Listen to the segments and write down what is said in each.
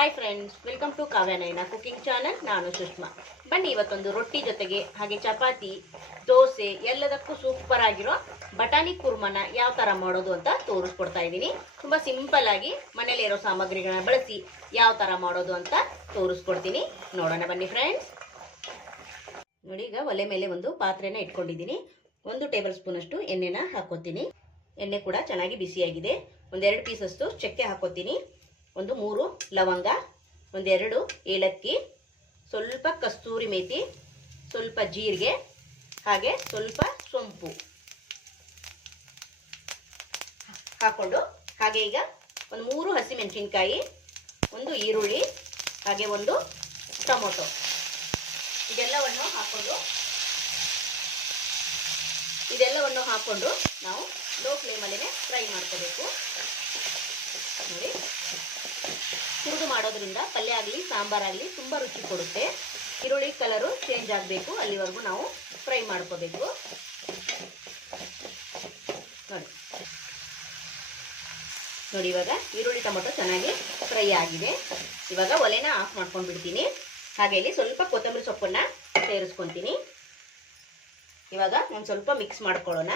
Hi friends welcome to Kavyanayana cooking channel ನಾನು ಸುಷ್ಮಾ. ಬನ್ನಿ, ಇವತ್ತೊಂದು ರೊಟ್ಟಿ ಜೊತೆಗೆ, ಹಾಗೆ ಚಪಾತಿ, ದೋಸೆ, ಎಲ್ಲದಕ್ಕೂ ಸೂಪರ್ ಆಗಿರೋ ಬಟಾಣಿ ಕುರ್ಮನ ಯಾವ ಥರ ಮಾಡೋದು ಅಂತ ತೋರಿಸ್ಕೊಡ್ತಾ ಇದ್ದೀನಿ. ತುಂಬ ಸಿಂಪಲ್ ಆಗಿ ಮನೇಲಿ ಇರೋ ಸಾಮಗ್ರಿಗಳನ್ನ ಬಳಸಿ ಯಾವ ಥರ ಮಾಡೋದು ಅಂತ ತೋರಿಸ್ಕೊಡ್ತೀನಿ. ನೋಡೋಣ ಬನ್ನಿ ಫ್ರೆಂಡ್ಸ್ ನೋಡಿ, ಈಗ ಒಲೆ ಮೇಲೆ ಒಂದು ಪಾತ್ರೆನ ಇಟ್ಕೊಂಡಿದ್ದೀನಿ. ಒಂದು ಟೇಬಲ್ ಸ್ಪೂನಷ್ಟು ಎಣ್ಣೆನ ಹಾಕೋತೀನಿ ಎಣ್ಣೆ ಕೂಡ ಚೆನ್ನಾಗಿ ಬಿಸಿಯಾಗಿದೆ. ಒಂದೆರಡು ಪೀಸಷ್ಟು ಚಕ್ಕೆ ಹಾಕೋತೀನಿ ಒಂದು ಮೂರು ಲವಂಗ, ಒಂದೆರಡು ಏಲಕ್ಕಿ, ಸ್ವಲ್ಪ ಕಸ್ತೂರಿ ಮೇಥಿ ಸ್ವಲ್ಪ ಜೀರಿಗೆ, ಹಾಗೆ ಸ್ವಲ್ಪ ಸೊಂಪು ಹಾಕೊಂಡು, ಹಾಗೆ ಈಗ ಒಂದು ಮೂರು ಹಸಿಮೆಣಸಿನ್ಕಾಯಿ, ಒಂದು ಈರುಳ್ಳಿ, ಹಾಗೆ ಒಂದು ಟೊಮೊಟೊ. ಇದೆಲ್ಲವನ್ನು ಹಾಕೊಂಡು ಇದೆಲ್ಲವನ್ನು ಹಾಕೊಂಡು ನಾವು ಲೋ ಫ್ಲೇಮಲ್ಲೇ ಫ್ರೈ ಮಾಡ್ಕೋಬೇಕು. ನೋಡಿ ಹುರಿದು ಮಾಡೋದ್ರಿಂದ ಪಲ್ಯ ಆಗಲಿ ಸಾಂಬಾರಾಗಲಿ ತುಂಬ ರುಚಿ ಕೊಡುತ್ತೆ. ಈರುಳ್ಳಿ ಕಲರು ಚೇಂಜ್ ಆಗಬೇಕು. ಅಲ್ಲಿವರೆಗೂ ನಾವು ಫ್ರೈ ಮಾಡ್ಕೋಬೇಕು. ನೋಡಿ. ನೋಡಿ, ಇವಾಗ ಈರುಳ್ಳಿ ಟೊಮೊಟೊ ಚೆನ್ನಾಗಿ ಫ್ರೈ ಆಗಿದೆ. ಇವಾಗ ಒಲೆನ ಆಫ್ ಮಾಡ್ಕೊಂಡು ಬಿಡ್ತೀನಿ ಹಾಗೆ ಇಲ್ಲಿ ಸ್ವಲ್ಪ ಕೊತ್ತಂಬರಿ ಸೊಪ್ಪನ್ನ ಸೇರಿಸ್ಕೊತೀನಿ. ಇವಾಗ ಒಂದು ಸ್ವಲ್ಪ ಮಿಕ್ಸ್ ಮಾಡ್ಕೊಳ್ಳೋಣ.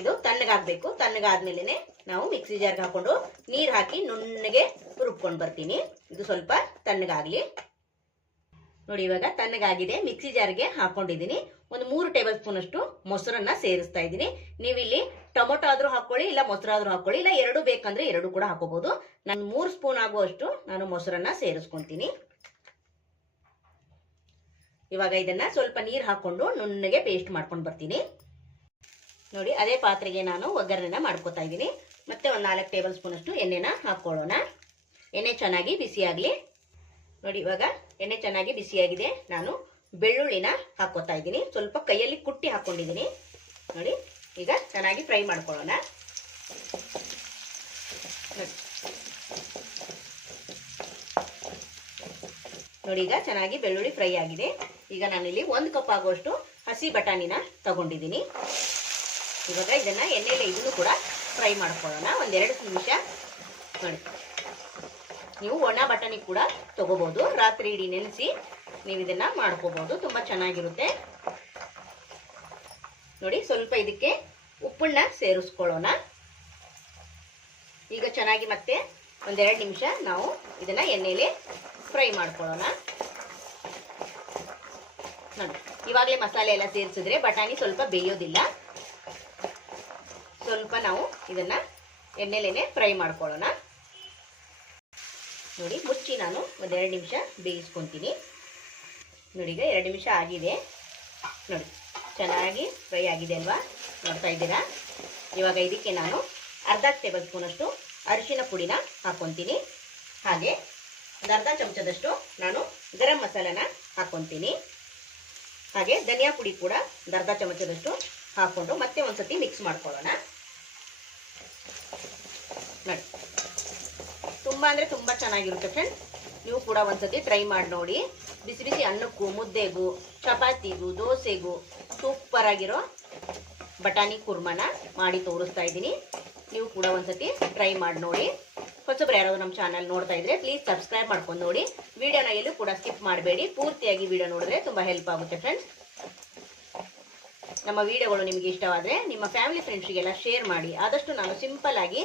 ಇದು ತಣ್ಣಗಾಗಬೇಕು. ತಣ್ಣಗಾದ್ಮೇಲೆ ನಾವು ಮಿಕ್ಸಿ ಜಾರ್ಗೆ ಹಾಕೊಂಡು ನೀರು ಹಾಕಿ ನುಣ್ಣಗೆ ರುಬ್ಕೊಂಡು ಬರ್ತೀನಿ. ಇದು ಸ್ವಲ್ಪ ತಣ್ಣಗಾಗಲಿ. ನೋಡಿ, ಇವಾಗ ತಣ್ಣಗಾಗಿದೆ. ಮಿಕ್ಸಿ ಜಾರ್ಗೆ ಹಾಕೊಂಡಿದ್ದೀನಿ. ಒಂದು ಮೂರು ಟೇಬಲ್ ಸ್ಪೂನ್ ಅಷ್ಟು ಮೊಸರನ್ನ ಸೇರಿಸ್ತಾ ಇದ್ದೀನಿ. ನೀವಿಲ್ಲಿ ಟೊಮೊಟೊ ಆದ್ರೂ ಹಾಕೊಳ್ಳಿ ಇಲ್ಲ ಮೊಸರಾದ್ರೂ ಹಾಕೊಳ್ಳಿ ಇಲ್ಲ ಎರಡು ಬೇಕಂದ್ರೆ ಎರಡು ಕೂಡ ಹಾಕೋಬಹುದು ನಾನು ಮೂರು ಸ್ಪೂನ್ ಆಗುವಷ್ಟು ನಾನು ಮೊಸರನ್ನ ಸೇರಿಸ್ಕೊಂತೀನಿ. ಇವಾಗ ಇದನ್ನ ಸ್ವಲ್ಪ ನೀರು ಹಾಕೊಂಡು ನುಣ್ಣಗೆ ಪೇಸ್ಟ್ ಮಾಡ್ಕೊಂಡು ಬರ್ತೀನಿ. ನೋಡಿ, ಅದೇ ಪಾತ್ರೆಗೆ ನಾನು ಒಗ್ಗರಣೆನ ಮಾಡ್ಕೊತಾ ಇದ್ದೀನಿ. ಮತ್ತೆ ಒಂದು ನಾಲ್ಕು ಟೇಬಲ್ ಸ್ಪೂನ್ ಅಷ್ಟು ಎಣ್ಣೆನ ಹಾಕೊಳ್ಳೋಣ. ಎಣ್ಣೆ ಚೆನ್ನಾಗಿ ಬಿಸಿಯಾಗಲಿ. ನೋಡಿ ಇವಾಗ ಎಣ್ಣೆ ಚೆನ್ನಾಗಿ ಬಿಸಿಯಾಗಿದೆ. ನಾನು ಬೆಳ್ಳುಳ್ಳಿನ ಹಾಕೋತಾ ಇದ್ದೀನಿ. ಸ್ವಲ್ಪ ಕೈಯಲ್ಲಿ ಕುಟ್ಟಿ ಹಾಕೊಂಡಿದ್ದೀನಿ. ನೋಡಿ, ಈಗ ಚೆನ್ನಾಗಿ ಫ್ರೈ ಮಾಡ್ಕೊಳ್ಳೋಣ. ನೋಡಿ. ಈಗ ಚೆನ್ನಾಗಿ ಬೆಳ್ಳುಳ್ಳಿ ಫ್ರೈ ಆಗಿದೆ. ಈಗ ನಾನಿಲ್ಲಿ ಒಂದು ಕಪ್ ಆಗುವಷ್ಟು ಹಸಿ ಬಟಾಣಿನ ತಗೊಂಡಿದ್ದೀನಿ. ಇವಾಗ ಇದನ್ನ ಎಣ್ಣೆಲೆ ಇದನ್ನು ಕೂಡ ಫ್ರೈ ಮಾಡ್ಕೊಳ್ಳೋಣ. ಒಂದೆರಡು ನಿಮಿಷ ನೋಡಿ. ನೀವು ಒಣ ಬಟಾಣಿ ಕೂಡ ತಗೋಬಹುದು ರಾತ್ರಿ ಇಡೀ ನೆನೆಸಿ ನೀವು ಇದನ್ನ ಮಾಡ್ಕೋಬಹುದು ತುಂಬಾ ಚೆನ್ನಾಗಿರುತ್ತೆ. ನೋಡಿ, ಸ್ವಲ್ಪ ಇದಕ್ಕೆ ಉಪ್ಪನ್ನ ಸೇರಿಸ್ಕೊಳ್ಳೋಣ. ಈಗ ಚೆನ್ನಾಗಿ ಮತ್ತೆ ಒಂದೆರಡು ನಿಮಿಷ ನಾವು ಇದನ್ನ ಎಣ್ಣೆಯಲ್ಲಿ ಫ್ರೈ ಮಾಡ್ಕೊಳ್ಳೋಣ. ನೋಡಿ, ಇವಾಗಲೇ ಮಸಾಲೆ ಎಲ್ಲ ಸೇರಿಸಿದ್ರೆ ಬಟಾಣಿ ಸ್ವಲ್ಪ ಬೇಯೋದಿಲ್ಲ. ಸ್ವಲ್ಪ ನಾವು ಇದನ್ನ ಎಣ್ಣೆಲೇನೆ ಫ್ರೈ ಮಾಡ್ಕೊಳ್ಳೋಣ. ನೋಡಿ, ಮುಚ್ಚಿ ನಾನು ಒಂದೆರಡು ನಿಮಿಷ ಬೇಯಿಸ್ಕೊತೀನಿ. ನೋಡಿ, ಈಗ ಎರಡು ನಿಮಿಷ ಆಗಿದೆ. ನೋಡಿ, ಚೆನ್ನಾಗಿ ಫ್ರೈ ಆಗಿದೆ ಅಲ್ವಾ? ನೋಡ್ತಾ ಇದ್ದೀರಾ? ಇವಾಗ ಇದಕ್ಕೆ ನಾನು ಅರ್ಧ ಟೇಬಲ್ ಸ್ಪೂನಷ್ಟು ಅರಿಶಿನ ಪುಡಿನ ಹಾಕ್ಕೊತೀನಿ. ಹಾಗೆ ಒಂದು ಅರ್ಧ ಚಮಚದಷ್ಟು ನಾನು ಗರಂ ಮಸಾಲನ ಹಾಕ್ಕೊತೀನಿ. ಹಾಗೆ ಧನಿಯಾ ಪುಡಿ ಕೂಡ ಒಂದು ಅರ್ಧ ಚಮಚದಷ್ಟು ಹಾಕ್ಕೊಂಡು ಮತ್ತೆ ಒಂದ್ಸತಿ ಮಿಕ್ಸ್ ಮಾಡ್ಕೊಳ್ಳೋಣ. ನೋಡಿ ತುಂಬ ಅಂದರೆ ತುಂಬ ಚೆನ್ನಾಗಿರುತ್ತೆ ಫ್ರೆಂಡ್ಸ್ ನೀವು ಕೂಡ ಒಂದ್ಸತಿ ಟ್ರೈ ಮಾಡಿ ನೋಡಿ. ಬಿಸಿ ಬಿಸಿ ಅನ್ನಕ್ಕೂ, ಮುದ್ದೆಗೂ, ಚಪಾತಿಗೂ, ದೋಸೆಗೂ ಸೂಪರ್ ಆಗಿರೋ ಬಟಾಣಿ ಕುರ್ಮನ ಮಾಡಿ ತೋರಿಸ್ತಾ ಇದ್ದೀನಿ. ನೀವು ಕೂಡ ಒಂದ್ಸತಿ ಟ್ರೈ ಮಾಡಿ ನೋಡಿ. ಹೊಸಬ್ರು ಯಾರಾದ್ರು ನಮ್ಮ ಚಾನಲ್ ನೋಡ್ತಾ ಇದ್ರೆ ಪ್ಲೀಸ್ ಸಬ್ಸ್ಕ್ರೈಬ್ ಮಾಡ್ಕೊಂಡು ನೋಡಿ. ವಿಡಿಯೋನ ಎಲ್ಲೂ ಕೂಡ ಸ್ಕಿಪ್ ಮಾಡಬೇಡಿ. ಪೂರ್ತಿಯಾಗಿ ವಿಡಿಯೋ ನೋಡಿದ್ರೆ ತುಂಬ ಹೆಲ್ಪ್ ಆಗುತ್ತೆ ಫ್ರೆಂಡ್ಸ್ ನಮ್ಮ ವಿಡಿಯೋಗಳು ನಿಮಗೆ ಇಷ್ಟವಾದರೆ ನಿಮ್ಮ ಫ್ಯಾಮಿಲಿ ಫ್ರೆಂಡ್ಸ್ಗೆಲ್ಲ ಶೇರ್ ಮಾಡಿ. ಆದಷ್ಟು ನಾನು ಸಿಂಪಲ್ ಆಗಿ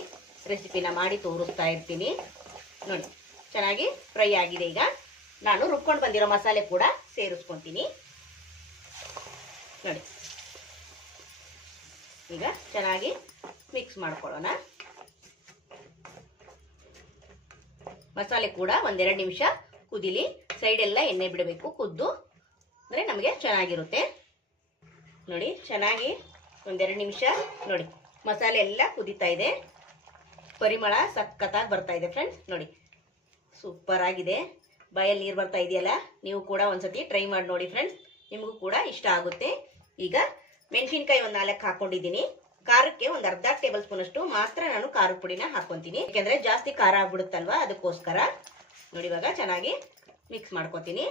ರೆಸಿಪಿನ ಮಾಡಿ ತೋರಿಸ್ತಾ ಇರ್ತೀನಿ. ನೋಡಿ, ಚೆನ್ನಾಗಿ ಫ್ರೈ ಆಗಿದೆ ಈಗ. ನಾನು ರುಬ್ಕೊಂಡು ಬಂದಿರೋ ಮಸಾಲೆ ಕೂಡ ಸೇರಿಸ್ಕೊತೀನಿ. ನೋಡಿ, ಈಗ ಚೆನ್ನಾಗಿ ಮಿಕ್ಸ್ ಮಾಡ್ಕೊಳ್ಳೋಣ. ಮಸಾಲೆ ಕೂಡ ಒಂದೆರಡು ನಿಮಿಷ ಕುದಿಲಿ ಸೈಡ್ ಎಲ್ಲ ಎಣ್ಣೆ ಬಿಡಬೇಕು, ಕುದ್ದು. ಅಂದರೆ ನಮಗೆ ಚೆನ್ನಾಗಿರುತ್ತೆ. ನೋಡಿ, ಚೆನ್ನಾಗಿ ಒಂದೆರಡು ನಿಮಿಷ ನೋಡಿ, ಮಸಾಲೆ ಎಲ್ಲ ಕುದೀತಾ ಇದೆ. ಪರಿಮಳ ಸಖತ್ತಾಗಿ ಬರ್ತಾ ಇದೆ ಫ್ರೆಂಡ್ಸ್ ನೋಡಿ ಸೂಪರ್ ಆಗಿದೆ. ಬಾಯಲ್ಲಿ ನೀರು ಬರ್ತಾ ಇದೆಯಲ್ಲ, ನೀವು ಕೂಡ ಒಂದ್ಸತಿ ಟ್ರೈ ಮಾಡಿ ನೋಡಿ ಫ್ರೆಂಡ್ಸ್ ನಿಮಗೂ ಕೂಡ ಇಷ್ಟ ಆಗುತ್ತೆ. ಈಗ ಮೆಣಸಿನ್ಕಾಯಿ ಒಂದು ನಾಲ್ಕು ಹಾಕೊಂಡಿದ್ದೀನಿ. ಖಾರಕ್ಕೆ ಒಂದು ಅರ್ಧ ಟೇಬಲ್ ಸ್ಪೂನ್ ಅಷ್ಟು ಮಾತ್ರ ನಾನು ಖಾರದ ಪುಡಿನ ಹಾಕೊಂತೀನಿ. ಯಾಕೆಂದ್ರೆ ಜಾಸ್ತಿ ಖಾರ ಆಗ್ಬಿಡುತ್ತಲ್ವಾ, ಅದಕ್ಕೋಸ್ಕರ. ನೋಡಿ, ಇವಾಗ ಚೆನ್ನಾಗಿ ಮಿಕ್ಸ್ ಮಾಡ್ಕೊತೀನಿ.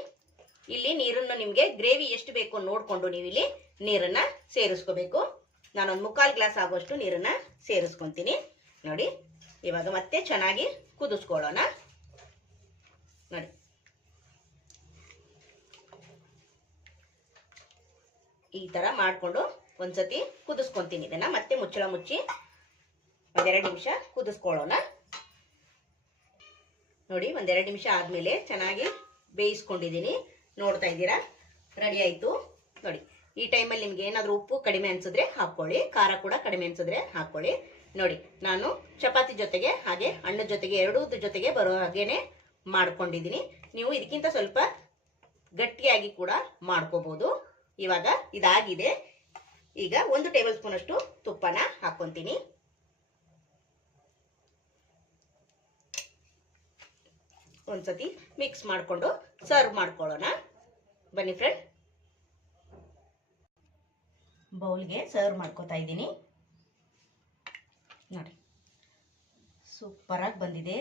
ಇಲ್ಲಿ ನೀರನ್ನು ನಿಮಗೆ ಗ್ರೇವಿ ಎಷ್ಟು ಬೇಕು ನೋಡಿಕೊಂಡು ನೀವು ಇಲ್ಲಿ ನೀರನ್ನ ಸೇರಿಸ್ಕೋಬೇಕು. ನಾನೊಂದು ಮುಕ್ಕಾಲು ಗ್ಲಾಸ್ ಆಗುವಷ್ಟು ನೀರನ್ನ ಸೇರಿಸ್ಕೊತೀನಿ. ನೋಡಿ ಇವಾಗ ಮತ್ತೆ ಚೆನ್ನಾಗಿ ಕುದಿಸ್ಕೊಳ್ಳೋಣ. ನೋಡಿ. ಈ ತರ ಮಾಡ್ಕೊಂಡು ಒಂದ್ಸತಿ ಕುದಿಸ್ಕೊತೀನಿ. ಇದನ್ನ ಮತ್ತೆ ಮುಚ್ಚಳ ಮುಚ್ಚಿ ಒಂದೆರಡು ನಿಮಿಷ ಕುದಿಸ್ಕೊಳ್ಳೋಣ. ನೋಡಿ, ಒಂದೆರಡು ನಿಮಿಷ ಆದ್ಮೇಲೆ ಚೆನ್ನಾಗಿ ಬೇಯಿಸ್ಕೊಂಡಿದ್ದೀನಿ. ನೋಡ್ತಾ ಇದ್ದೀರಾ? ರೆಡಿ ಆಯ್ತು. ನೋಡಿ, ಈ ಟೈಮಲ್ಲಿ ನಿಮ್ಗೆ ಏನಾದರೂ ಉಪ್ಪು ಕಡಿಮೆ ಅನ್ಸಿದ್ರೆ ಹಾಕೊಳ್ಳಿ ಖಾರ ಕೂಡ ಕಡಿಮೆ ಅನ್ಸಿದ್ರೆ ಹಾಕೊಳ್ಳಿ ನೋಡಿ, ನಾನು ಚಪಾತಿ ಜೊತೆಗೆ ಹಾಗೆ ಹಣ್ಣು ಜೊತೆಗೆ ಎರಡೂ ಜೊತೆಗೆ ಬರೋ ಹಾಗೇನೆ ಮಾಡ್ಕೊಂಡಿದ್ದೀನಿ. ನೀವು ಇದಕ್ಕಿಂತ ಸ್ವಲ್ಪ ಗಟ್ಟಿಯಾಗಿ ಕೂಡ ಮಾಡ್ಕೋಬಹುದು ಇವಾಗ ಇದಾಗಿದೆ. ಈಗ ಒಂದು ಟೇಬಲ್ ಸ್ಪೂನ್ ಅಷ್ಟು ತುಪ್ಪನ ಹಾಕೊಂತೀನಿ ಒಂದ್ಸತಿ ಮಿಕ್ಸ್ ಮಾಡಿಕೊಂಡು ಸರ್ವ್ ಮಾಡ್ಕೊಳ್ಳೋಣ. ಬನ್ನಿ ಫ್ರೆಂಡ್. ಬೌಲ್ಗೆ ಸರ್ವ್ ಮಾಡ್ಕೋತಾ ಇದ್ದೀನಿ. ನೋಡಿ. ಸೂಪರಾಗಿ ಬಂದಿದೆ.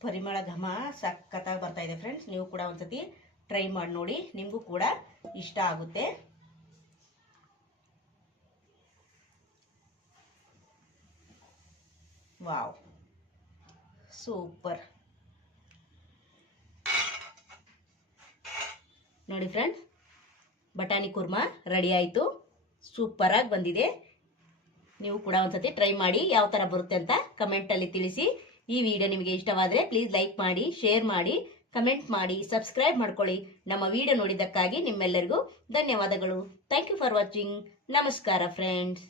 ಪರಿಮಳ ಘಮ ಸಖತ್ತಾಗಿ ಬರ್ತಾ ಇದೆ ಫ್ರೆಂಡ್ಸ್ ನೀವು ಕೂಡ ಒಂದ್ಸತಿ ಟ್ರೈ ಮಾಡಿ ನೋಡಿ. ನಿಮಗೂ ಕೂಡ ಇಷ್ಟ ಆಗುತ್ತೆ. ವಾವ್. ಸೂಪರ್. ನೋಡಿ ಫ್ರೆಂಡ್ಸ್ ಬಟಾಣಿ ಕುರ್ಮಾ ರೆಡಿ ಆಯಿತು. ಸೂಪರಾಗಿ ಬಂದಿದೆ. ನೀವು ಕೂಡ ಒಂದ್ಸತಿ ಟ್ರೈ ಮಾಡಿ ಯಾವ ತರ ಬರುತ್ತೆ ಅಂತ ಕಮೆಂಟ್ ಅಲ್ಲಿ ತಿಳಿಸಿ. ಈ ವಿಡಿಯೋ ನಿಮಗೆ ಇಷ್ಟವಾದರೆ ಪ್ಲೀಸ್ ಲೈಕ್ ಮಾಡಿ ಶೇರ್ ಮಾಡಿ ಕಮೆಂಟ್ ಮಾಡಿ ಸಬ್ಸ್ಕ್ರೈಬ್ ಮಾಡ್ಕೊಳ್ಳಿ. ನಮ್ಮ ವಿಡಿಯೋ ನೋಡಿದ್ದಕ್ಕಾಗಿ ನಿಮ್ಮೆಲ್ಲರಿಗೂ ಧನ್ಯವಾದಗಳು. ಥ್ಯಾಂಕ್ ಯು ಫಾರ್ ವಾಚಿಂಗ್ ನಮಸ್ಕಾರ ಫ್ರೆಂಡ್ಸ್